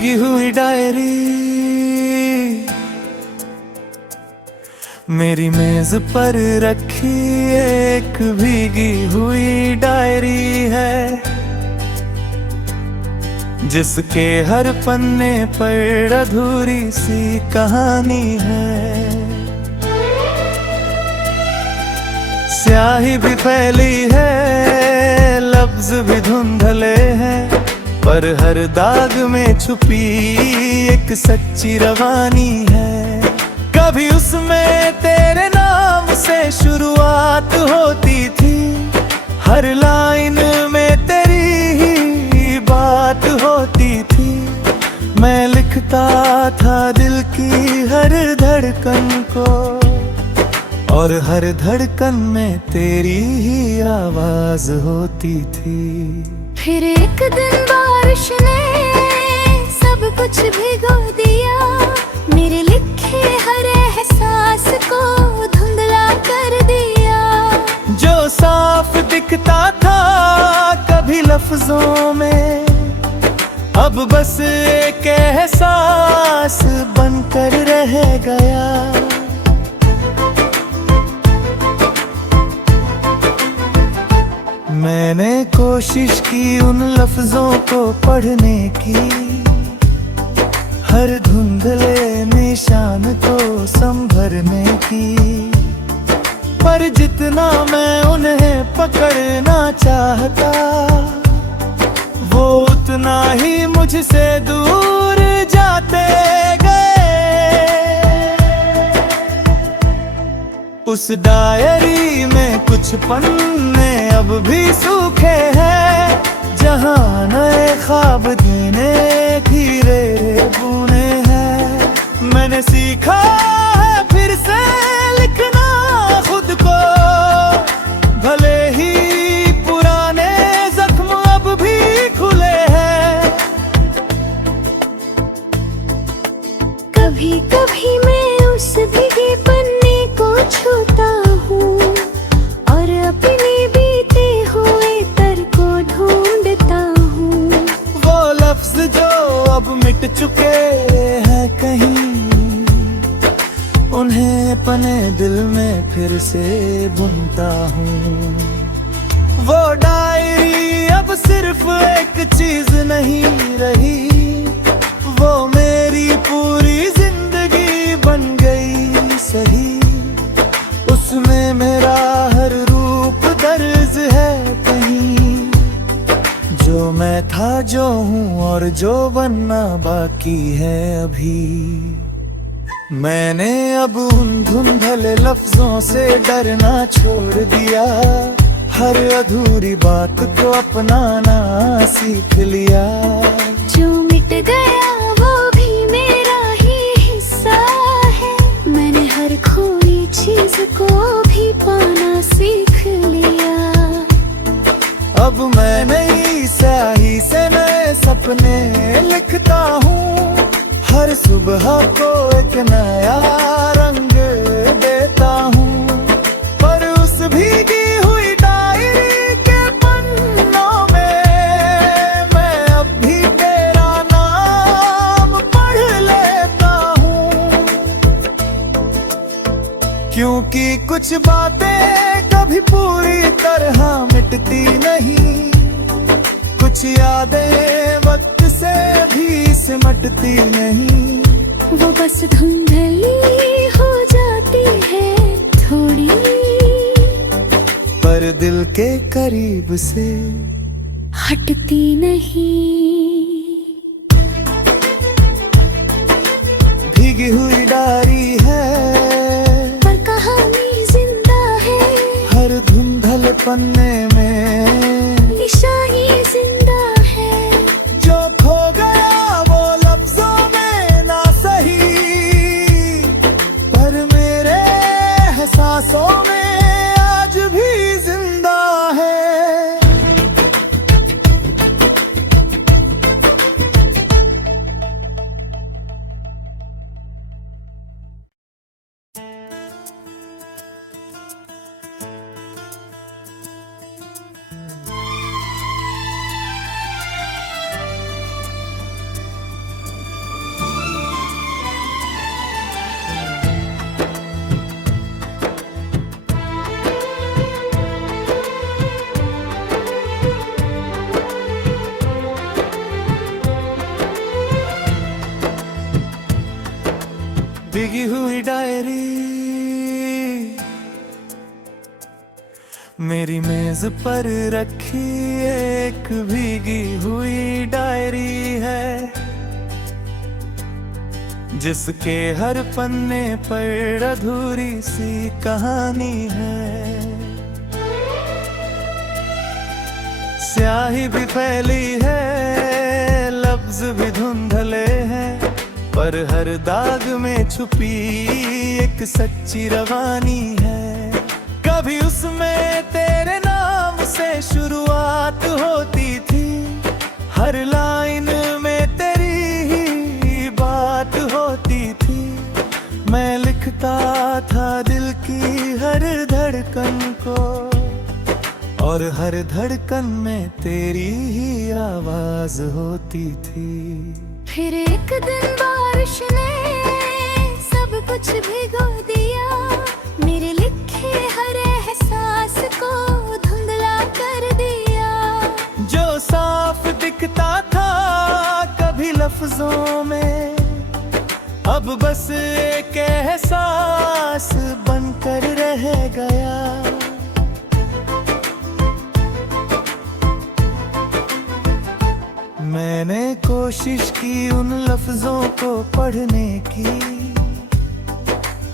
भीगी हुई डायरी मेरी मेज पर रखी एक भीगी हुई डायरी है, जिसके हर पन्ने पर अधूरी सी कहानी है। स्याही भी फैली है, लफ्ज भी धुंधले हैं, पर हर दाग में छुपी एक सच्ची रवानी है। कभी उसमें तेरे नाम से शुरुआत होती थी, हर लाइन में तेरी ही बात होती थी। मैं लिखता था दिल की हर धड़कन को, और हर धड़कन में तेरी ही आवाज होती थी। फिर एक दिन बारिश ने सब कुछ भिगो दिया, मेरे लिखे हर एहसास को धुंधला कर दिया। जो साफ दिखता था कभी लफ्जों में, अब बस एक एहसास बनकर रह गया। मैंने कोशिश की उन लफ्जों को पढ़ने की, हर धुंधले निशान को संभरने की, पर जितना मैं उन्हें पकड़ना चाहता, वो उतना ही मुझसे दूर जाते गए। उस डायरी में कुछ पन्ने अब भी सूखे हैं, जहाँ नए ख्वाब देने धीरे बुने हैं। मैंने सीखा है फिर से लिखना खुद को, भले ही पुराने जख्म अब भी खुले हैं। कभी कभी मैं उस भीगे पन्ने को छूता हूँ, और अपने बीते हुए तर को ढूंढता हूँ। वो लफ्ज जो अब मिट चुके हैं कहीं, उन्हें अपने दिल में फिर से बुनता हूँ। वो डायरी अब सिर्फ एक चीज नहीं रही, वो मेरी पूरी जिंदगी बन गई सही। उसमें मेरा हर रूप दर्ज है कहीं, जो मैं था, जो हूँ और जो बनना बाकी है अभी। मैंने अब उन धुंधले लफ्जों से डरना छोड़ दिया, हर अधूरी बात को अपनाना सीख लिया। जो मिट गया वो भी मेरा ही हिस्सा है, मैंने हर खोई चीज को भी पाना सीख लिया। अब मैं नई स्याही से नए सपने लिखता हूँ, हर सुबह को एक नया रंग देता हूँ। पर उस भीगी हुई डायरी के पन्नों में मैं अब भी तेरा नाम पढ़ लेता हूँ, क्योंकि कुछ बातें कभी पूरी तरह मिटती नहीं, कुछ यादें वक्त से भी सिमटती नहीं। वो बस धुंधली हो जाती है थोड़ी, पर दिल के करीब से हटती नहीं। भीगी हुई डायरी है, पर कहानी जिंदा है, हर धुंधल पन्ने में निशानी जिंदा है। जो खो गया वो लफ्जों में ना सही, पर मेरे एहसासों में आज भी जिंदा है। भीगी हुई डायरी मेरी मेज पर रखी एक भीगी हुई डायरी है, जिसके हर पन्ने पर अधूरी सी कहानी है। स्याही भी फैली है, लफ्ज भी धुंधले हैं, पर हर दाग में छुपी एक सच्ची रवानी है। कभी उसमें तेरे नाम से शुरुआत होती थी, हर लाइन में तेरी ही बात होती थी। मैं लिखता था दिल की हर धड़कन को, और हर धड़कन में तेरी ही आवाज होती थी। फिर एक दिन बारिश ने सब कुछ भिगो दिया, मेरे लिखे हर एहसास को धुंधला कर दिया। जो साफ दिखता था कभी लफ्जों में, अब बस एक एहसास बनकर रह गया। मैंने कोशिश की उन लफ्जों को पढ़ने की,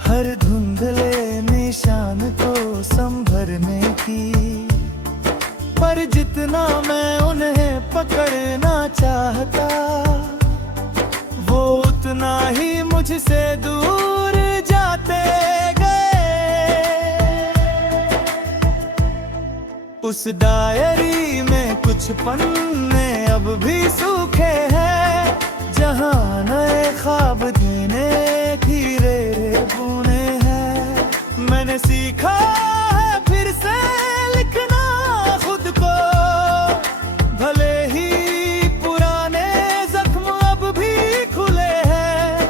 हर धुंधले निशान को संभरने की, पर जितना मैं उन्हें पकड़ना चाहता, वो उतना ही मुझसे दूर जाते गए। उस डायरी में कुछ पन्ने अब भी सूखे हैं, जहां नए ख्वाब देने धीरे बुने हैं। मैंने सीखा है फिर से लिखना खुद को, भले ही पुराने जख्म अब भी खुले हैं।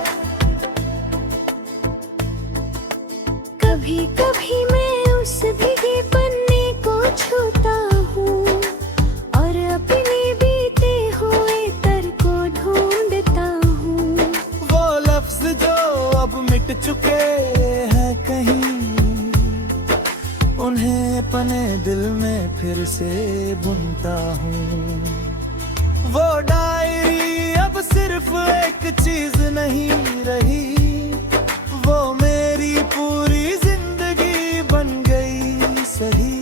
कभी कभी मैं उस भीगे पन्ने को छूता हूँ, और अपने बीते हुए तर को ढूंढता हूँ। वो लफ्ज जो अब मिट चुके हैं कहीं, उन्हें अपने दिल में फिर से बुनता हूँ। वो डायरी अब सिर्फ एक चीज नहीं रही, वो मेरी पूरी जिंदगी बन गई सही।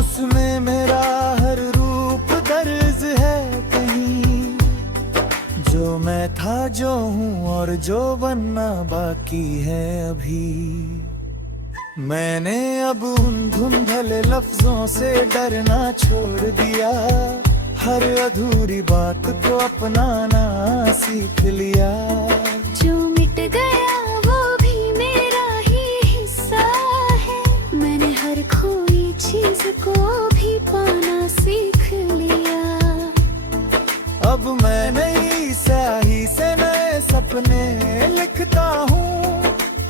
उसमें मेरा हर रूप दर्ज है कहीं, जो मैं था, जो हूँ और जो बनना बाकी है अभी। मैंने अब उन धुंधले लफ्जों से डरना छोड़ दिया, हर अधूरी बात को अपनाना सीख लिया। जो मिट गया वो भी मेरा ही हिस्सा है, मैंने हर खोई चीज को भी पाना सीख लिया। अब मैं नई स्याही से नए सपने लिखता हूँ,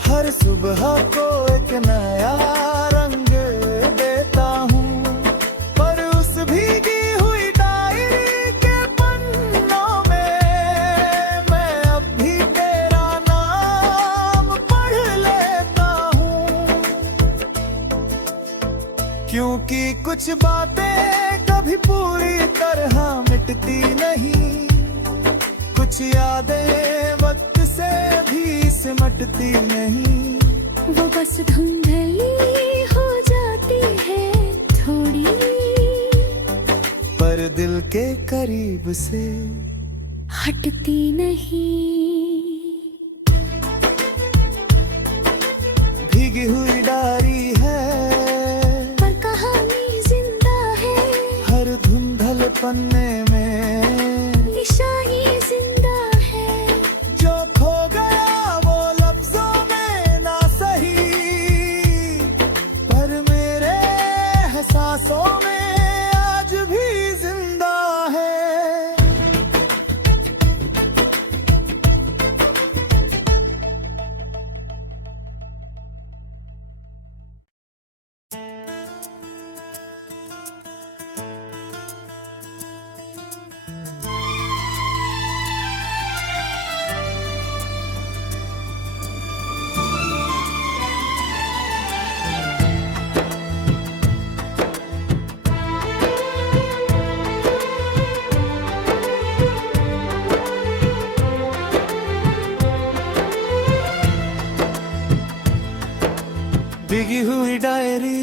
हर सुबह को एक नया रंग देता हूँ। पर उस भीगी हुई डायरी के पन्नों में मैं अब भी तेरा नाम पढ़ लेता हूँ, क्योंकि कुछ बातें कभी पूरी तरह मिटती नहीं, कुछ यादें वक्त से भी सिमटती नहीं। वो बस धुंधली हो जाती है थोड़ी, पर दिल के करीब से हटती नहीं। भीगी हुई डायरी है, पर कहानी जिंदा है, हर धुंधले पन्ने में निशानी जिंदा है। जो खो गया वो लफ्जों में ना सही, पर मेरे एहसासों में आज भी जिंदा है। भीगी हुई डायरी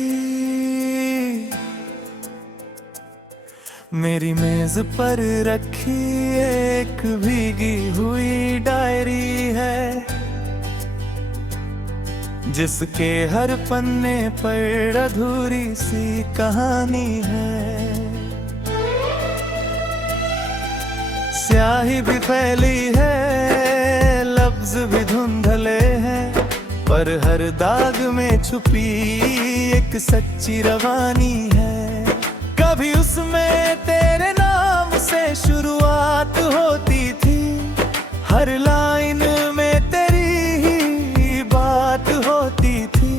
मेरी मेज पर रखी एक भीगी हुई डायरी है, जिसके हर पन्ने पर अधूरी सी कहानी है। स्याही भी फैली है, लफ्ज भी धुंधले हैं, पर हर दाग में छुपी एक सच्ची रवानी है। कभी उसमें तेरे नाम से शुरुआत होती थी, हर लाइन में तेरी ही बात होती थी।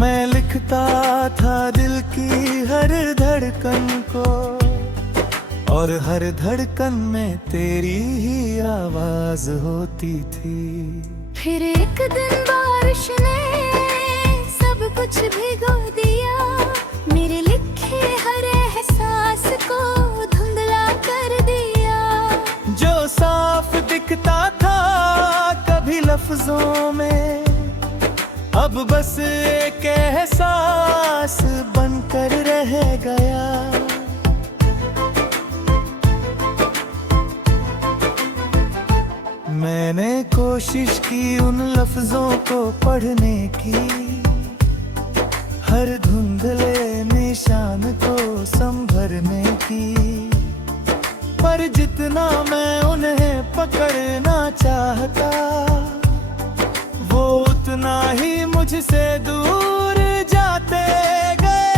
मैं लिखता था दिल की हर धड़कन को, और हर धड़कन में तेरी ही आवाज होती थी। फिर एक दिन बारिश ने सब कुछ भिगो दिया, मेरे लिखे हर एहसास को धुंधला कर दिया। जो साफ दिखता था कभी लफ्जों में, अब बस एक एहसास बनकर रह गया। मैंने कोशिश की उन लफ्जों को पढ़ने की, हर धुंधले निशान को संभरने की, पर जितना मैं उन्हें पकड़ना चाहता, वो उतना ही मुझसे दूर जाते गए।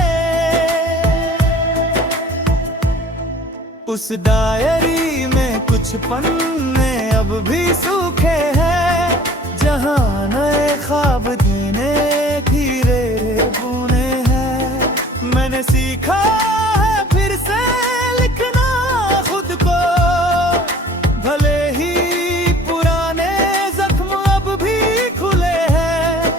उस डायरी में कुछ पन्ने अब भी सूखे हैं, जहां नए ख्वाब देने धीरे बुने हैं। मैंने सीखा है फिर से लिखना खुद को, भले ही पुराने जख्म अब भी खुले हैं।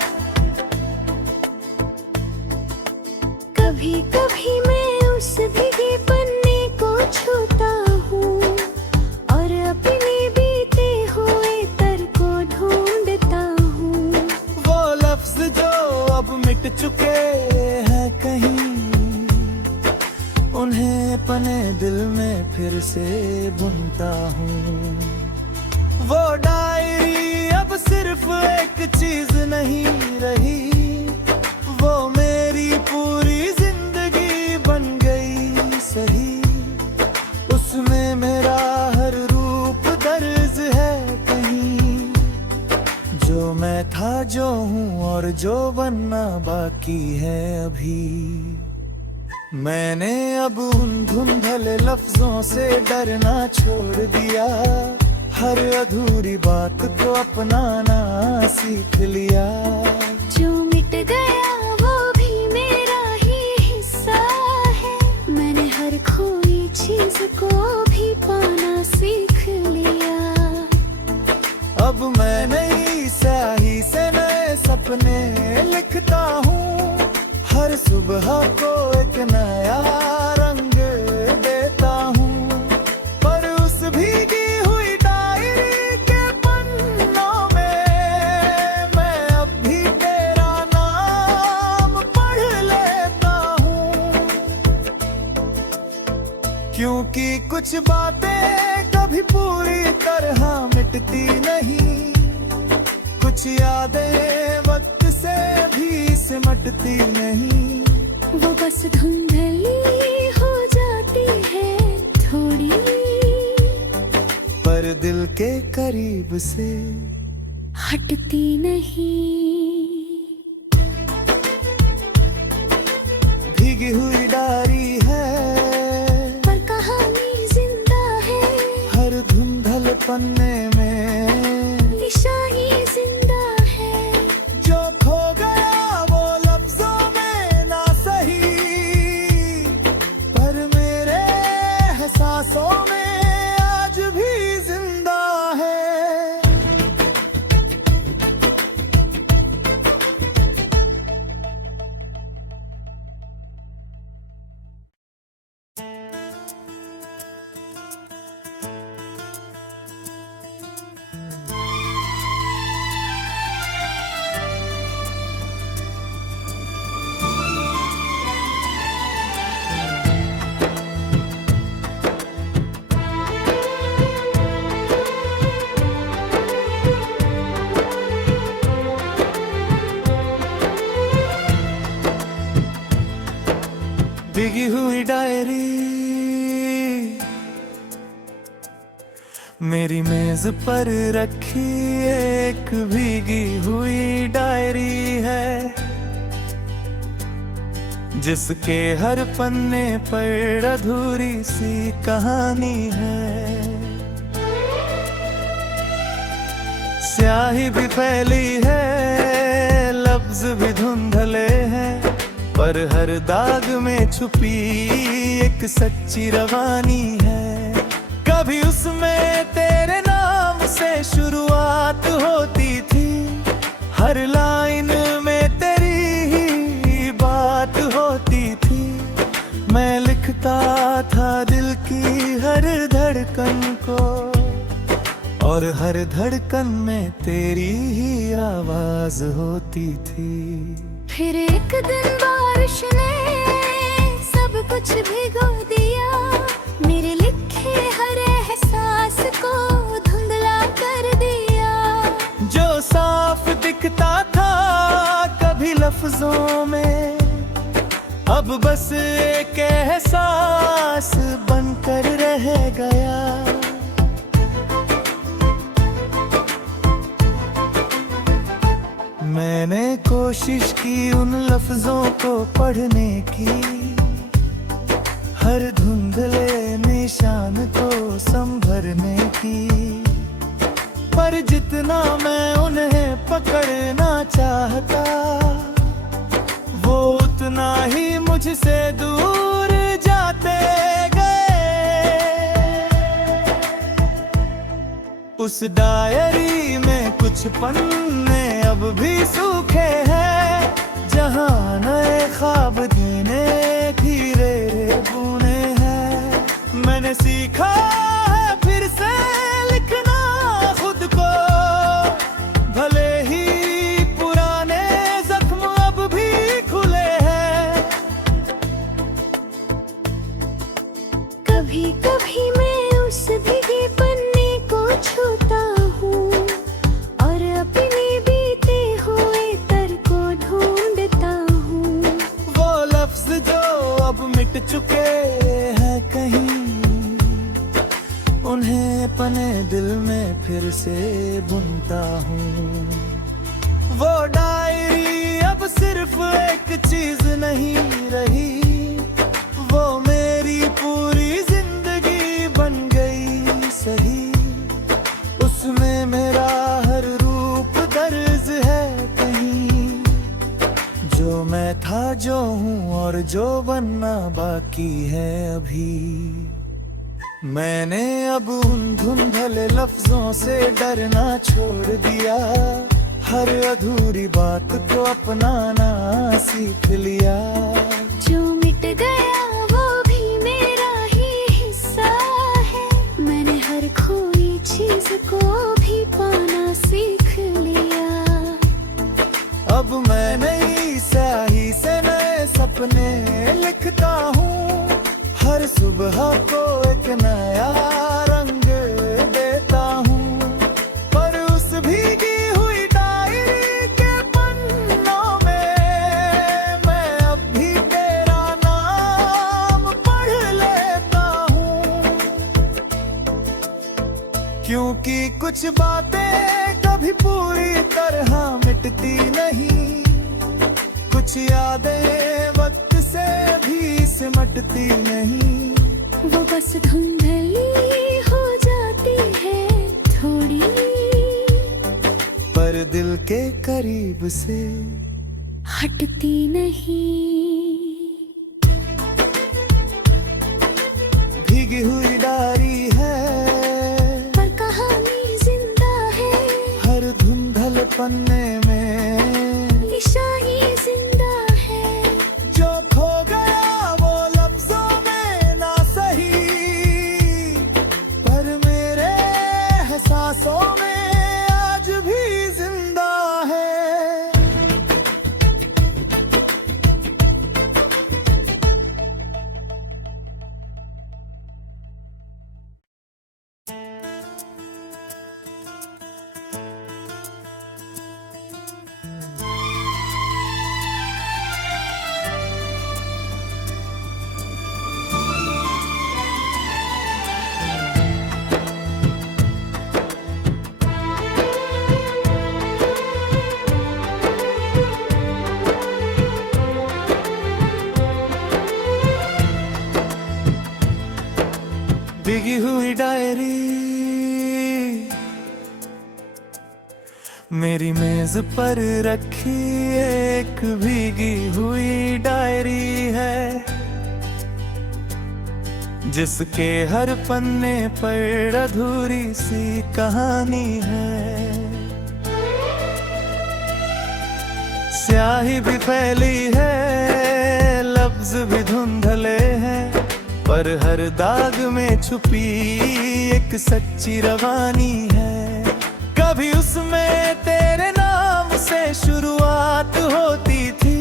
कभी कभी मैं उस भीगे पन्ने को छूता हूँ, और अपने बीते हुए तर को ढूंढता हूँ। वो लफ्ज जो अब मिट चुके हैं कहीं, उन्हें अपने दिल में फिर से बुनता हूँ। वो डायरी अब सिर्फ एक चीज नहीं रही, वो मेरी पूरी जिंदगी बन गई सही। उसमें मेरा हर रूप दर्ज है कहीं, जो मैं था, जो हूँ और जो बनना बाकी है अभी। मैंने अब उन धुंधले लफ्जों से डरना छोड़ दिया, हर अधूरी बात को अपनाना सीख लिया। जो मिट गया वो भी मेरा ही हिस्सा है, मैंने हर खोई चीज को भी पाना सीख लिया। अब मैं नई स्याही से नए सपने लिखता हूँ, हर सुबह को एक नया रंग देता हूँ। पर उस भीगी हुई डायरी के पन्नों में मैं अब भी तेरा नाम पढ़ लेता हूँ, क्योंकि कुछ बातें कभी पूरी तरह मिटती नहीं, कुछ यादें वक्त से भी सिमटती नहीं। वो बस धुंधली हो जाती है थोड़ी, पर दिल के करीब से हटती नहीं। भीगी हुई डायरी है, पर कहानी जिंदा है, हर धुंधल पन्ने में निशानी जिंदा है। जो खो गया वो लफ्जों में ना सही, पर मेरे एहसासों में आज भी जिंदा है। भीगी हुई डायरी मेरी मेज पर रखी एक भीगी हुई डायरी है, जिसके हर पन्ने पर अधूरी सी कहानी है। स्याही भी फैली है, लफ्ज भी धुंधले हैं, पर हर दाग में छुपी एक सच्ची रवानी है। कभी उसमें तेरे नाम से शुरुआत होती थी, हर लाइन में तेरी ही बात होती थी। मैं लिखता था दिल की हर धड़कन को, और हर धड़कन में तेरी ही आवाज होती थी। फिर एक दिन बारिश ने सब कुछ भिगो दिया, मेरे लिखे हर एहसास को धुंधला कर दिया। जो साफ दिखता था कभी लफ्जों में, अब बस एक एहसास बनकर रह गया। मैंने कोशिश की उन लफ्जों को पढ़ने की, हर धुंधले निशान को संभरने की, पर जितना मैं उन्हें पकड़ना चाहता, वो उतना ही मुझसे दूर जाते गए। उस डायरी में कुछ पन्ने अब भी सूखे हैं, जहां नए ख्वाब देने धीरे बुने हैं। मैंने सीखा है फिर से लिखना खुद को, भले ही पुराने जख्म अब भी खुले हैं। कभी कभी मैं उस भीगे पन्ने को छूता हूँ, और अपने बीते हुए तर को ढूंढता हूँ। वो लफ्ज जो अब मिट चुके हैं कहीं, उन्हें अपने दिल में फिर से बुनता हूँ। वो डायरी अब सिर्फ एक चीज नहीं रही, वो मेरी पूरी जिंदगी बन गई सही। उसमें मेरा हर रूप दर्ज है कहीं, जो मैं था, जो हूँ और जो बनना बाकी है अभी। मैंने अब उन धुंधले लफ्जों से डरना छोड़ दिया, हर अधूरी बात को अपनाना सीख लिया। जो मिट गया वो भी मेरा ही हिस्सा है, मैंने हर खोई चीज को भी पाना सीख लिया। अब मैं नई स्याही से नए सपने लिखता हूँ, हर सुबह को एक नया रंग देता हूँ। पर उस भीगी हुई डायरी के पन्नों में मैं अब भी तेरा नाम पढ़ लेता हूँ, क्योंकि कुछ बातें कभी पूरी तरह मिटती नहीं, कुछ यादें वक्त से भी सिमटती नहीं। वो बस धुंधली हो जाती है थोड़ी, पर दिल के करीब से हटती नहीं। भीगी हुई डायरी है, पर कहानी जिंदा है, हर धुंधल पन्ने में निशानी जिंदा है। जो खो गया वो लफ्जों में ना सही, पर मेरे एहसासों में आज भी जिंदा है। मेरी मेज पर रखी एक भीगी हुई डायरी है, जिसके हर पन्ने पर अधूरी सी कहानी है। स्याही भी फैली है, लफ्ज भी धुंधले हैं, पर हर दाग में छुपी एक सच्ची रवानी है। कभी उसमें तेरे नाम से शुरुआत होती थी,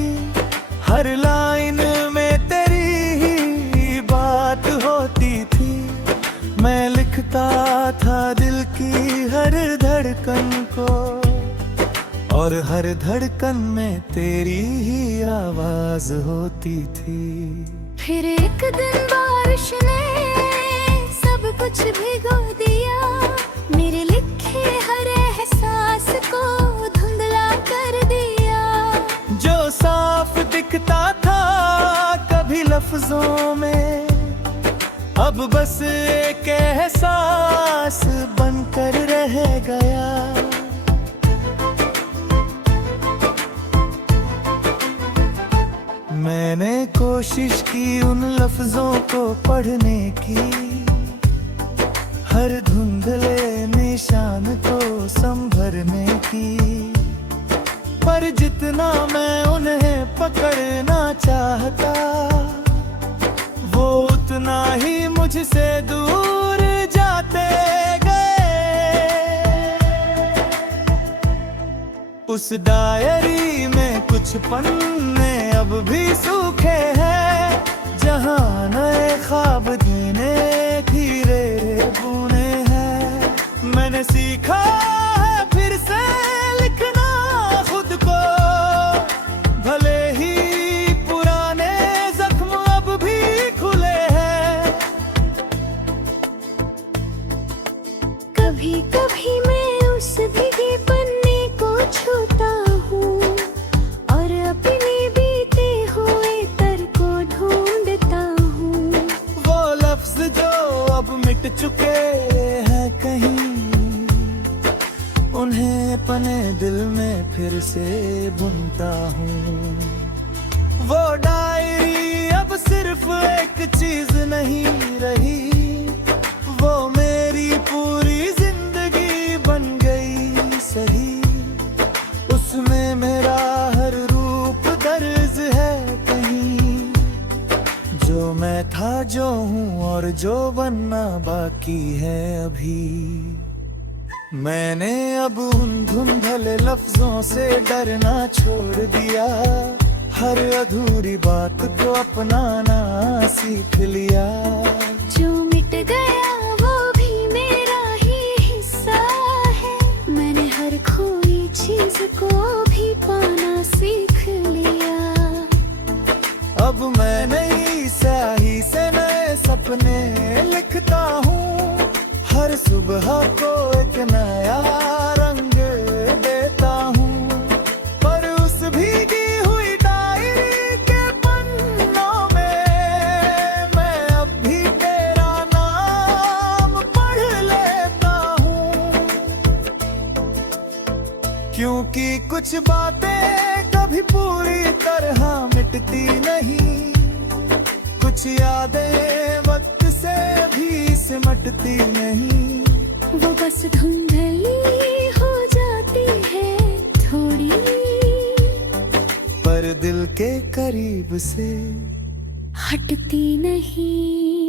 हर लाइन में तेरी ही बात होती थी। मैं लिखता था दिल की हर धड़कन को, और हर धड़कन में तेरी ही आवाज होती थी। फिर एक दिन बारिश ने सब कुछ भिगो दिया, मेरे लिखे हर एहसास को धुंधला कर दिया। जो साफ दिखता था कभी लफ्जों में, अब बस एक एहसास बनकर रह गया। मैंने कोशिश की उन लफ्जों को पढ़ने की, हर धुंधले निशान को संभरने की, पर जितना मैं उन्हें पकड़ना चाहता, वो उतना ही मुझसे दूर जाते गए। उस डायरी में कुछ पन्ने अब भी सूखे हैं, जहां नए ख्वाब देने धीरे बुने हैं। मैंने सीखा है फिर से लिखना खुद को, भले ही पुराने जख्म अब भी खुले हैं। कभी कभी मैं उस भीगे पन्ने को छूता हूँ, और अपने बीते हुए तर को ढूंढता हूँ। वो लफ्ज जो अब मिट चुके हैं कहीं, उन्हें अपने दिल में फिर से बुनता हूँ। वो डायरी अब सिर्फ एक चीज नहीं रही, वो मेरी पूरी जिंदगी बन गई सही। उसमें मेरा हर रूप दर्ज है कहीं, जो मैं था, जो हूँ और जो बनना बाकी है अभी। मैंने अब उन धुंधले लफ्जों से डरना छोड़ दिया, हर अधूरी बात को अपनाना सीख लिया। जो मिट गया वो भी मेरा ही हिस्सा है, मैंने हर खोई चीज को भी पाना सीख लिया। अब मैं नई स्याही से नए सपने लिखता हूँ, हर सुबह को एक नया रंग देता हूँ। पर उस भीगी हुई डायरी के पन्नों में मैं अब भी तेरा नाम पढ़ लेता हूँ, क्योंकि कुछ बातें कभी पूरी तरह मिटती नहीं, कुछ यादें वक्त से भी सिमटती नहीं। वो बस धुंधली हो जाती है थोड़ी, पर दिल के करीब से हटती नहीं।